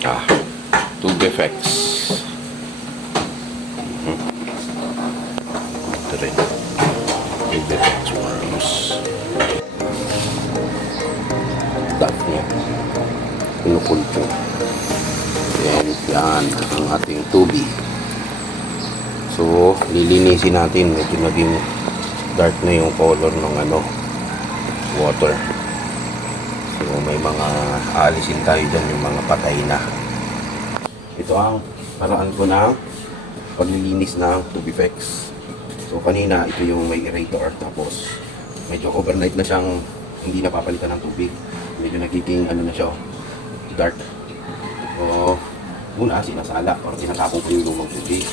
Ah, tube effects. Mhm. Ito rin. Tube effects worms. Dot niya. Kinukulpo. Then, yan ang ating tubi. So, lilinisin natin. Medyo naging dark na yung color ng ano, water. So, may mga alisin tayo dyan, yung mga patay na. Ito ang paraan ko ng paglilinis ng Tubifex. So, kanina, ito yung may aerator. Tapos, medyo overnight na siyang hindi napapalitan ng tubig. Medyo nagiging, ano na siya, oh, dark. So, muna, sinasala or tinatapon ko yung lumang tubig.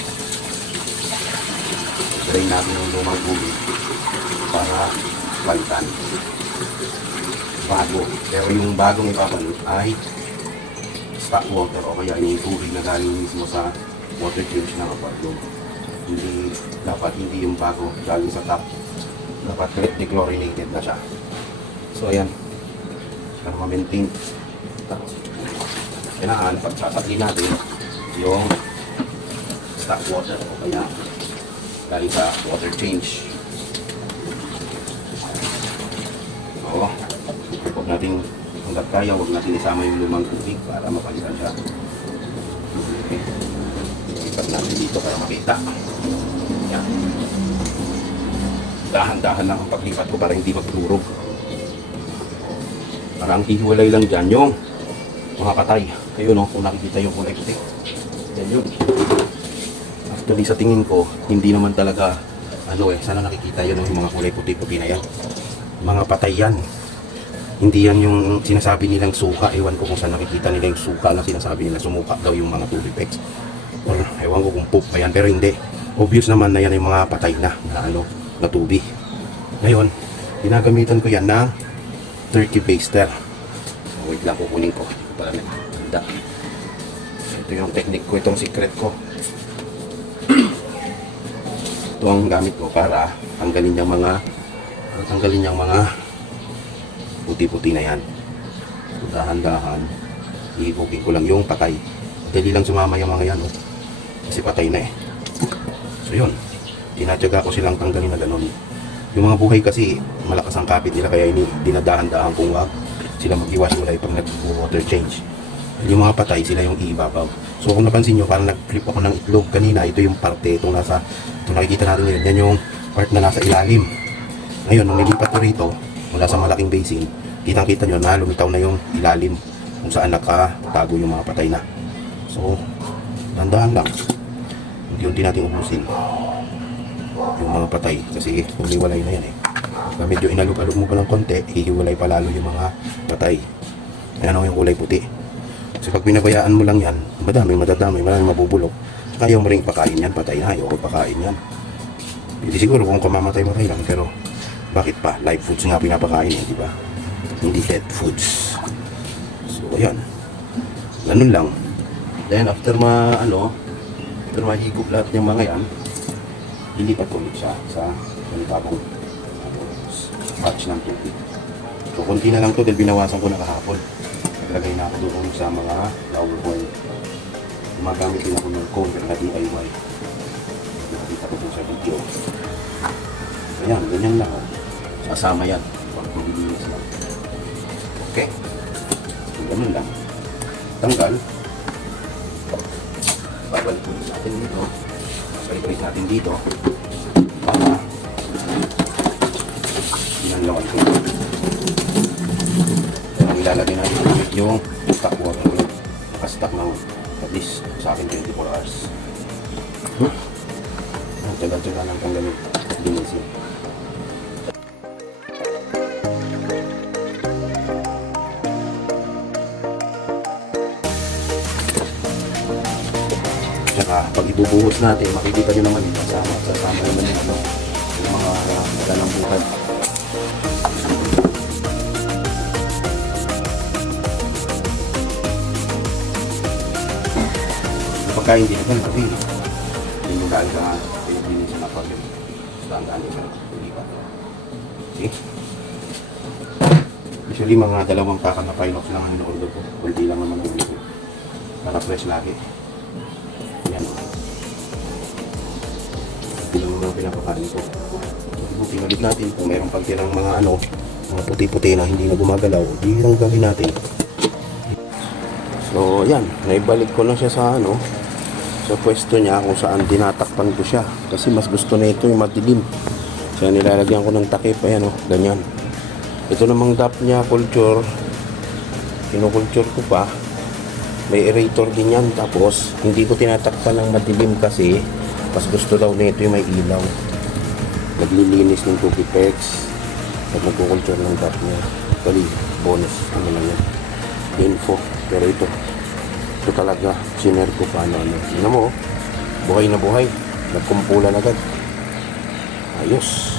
Drain natin yung lumang tubig para palitan bago. Pero yung bagong ipapalit ay stock water o kaya yung tubig na galing mismo sa water change ng apartment. Hindi, dapat hindi yung bago galing sa tap. Dapat dechlorinated na siya. So ayan. Para ma-maintain. Tapos, kailangan pagsasatlin natin yung stock water o kaya galing sa water change. Natin, hanggat kaya, huwag natin isama yung lumang tubig para mapalitan siya. Okay. Ipat natin dito para makita. Yan. Dahan-dahan lang ang paglipat ko para hindi magdurog. Parang hihiwalay lang dyan yung mga katay. Kayo no, kung nakikita yung kulay puti. Yan yun. Actually sa tingin ko, hindi naman talaga ano eh, sana nakikita yun yung mga kulay puti-puti na yan. Mga patay yan. Hindi yan yung sinasabi nilang suka. Ewan ko kung saan nakikita nila yung suka na sinasabi nila sumuka daw yung mga tulipex. Or ewan ko kung poop pa yan. Pero hindi. Obvious naman na yan yung mga patay na, na ano, na tubi. Ngayon, ginagamitan ko yan ng turkey baster. So, wait lang kukunin ko. Para may handa. Ito yung technique ko, itong secret ko. ito ang gamit ko para tanggalin yung mga tanggalin yung mga puti-puti na yan. So, dahan-dahan, ihigupin ko lang yung patay. Dali lang sumama yung mga yan, oh. Kasi patay na eh. So yun, tinatyaga ko silang tanggalin na ganun. Yung mga buhay kasi, malakas ang kapit nila kaya ini dinadahan-dahan kung wag sila mag-iwas-walay pag nag-water change. Yung mga patay, sila yung iibabaw. So kung napansin nyo, parang nag-flip ako ng itlog kanina. Ito yung parte, itong nasa, itong nakikita natin yun. Yan yung part na nasa ilalim. Ngayon, nung nilipat ko rito, mula sa malaking basin, kitang-kita nyo na lumitaw na yung ilalim kung saan nakatago yung mga patay na. So, dandahan lang. Unti-unti natin ubusin yung mga patay kasi humiwalay na yan eh. Pag medyo inalog-alog mo pa ng konti, hihiwalay pa lalo yung mga patay. Ayan o yung kulay puti. Kasi pag pinabayaan mo lang yan, madami, madadami, maraming mabubulok. Saka ayaw mo rin pakain yan, patay na, ayaw ko pakain yan. Hindi siguro kung kamamatay mo lang, pero bakit pa? Live foods nga pinapakain eh, di ba? Hindi dead foods. So, ayan. Ganun lang. Then, after ma, ano, after mahigop lahat ng mga yan, lilipat ko ulit siya sa panibagong patch ng tubig. So, konti na lang to dahil binawasan ko na kahapon. Naglagay na ako doon sa mga flower boy. Gumagamit din ako ng cover na DIY. Nakita ko dun sa video. Ayan, ganyan lang. oh. Sasama yan. Pag maglilinis lang. Okay. So, ganun lang. Tanggal. Babalik ko natin dito. Balik natin dito. Para Inalawan ko. Ang ilalagay natin ulit yung stock water ulit. Nakastock ng at least sa akin 24 hours. Hmm? Ang tagal-tagal lang tanggalin. Linisin. Tsaka pag ibubuhos natin, makikita nyo naman ito. Sama, sasama naman yung ano, yung mga magalang buhay. Pagkain din naman kasi hindi mo dahil ka Pilipinis na pag yung standaan hindi pa. See? Usually mga dalawang kakang na Pinox lang ang in-order ko. Kunti lang naman ko. Para fresh lagi. Pinapakain ko. Pinabit natin kung mayroong pagtirang mga ano, mga puti-puti na hindi na gumagalaw, di lang gawin natin. So, yan. Naibalik ko na siya sa ano, sa pwesto niya kung saan tinatakpan ko siya. Kasi mas gusto na ito yung madilim. Kaya nilalagyan ko ng takip, ayan o, ganyan. Ito namang dap niya, culture. Kinukulture ko pa. May aerator din yan. Tapos, hindi ko tinatakpan ng madilim kasi mas gusto daw nito yung may ilaw. Naglilinis ng tubig pegs. Pag nagkukulture ng dap niya. Actually, bonus. Ano lang yan. Info. Pero ito, ito talaga, siner ko pa ano, ano. Tingnan mo, oh. buhay na buhay. Nagkumpulan agad. Ayos.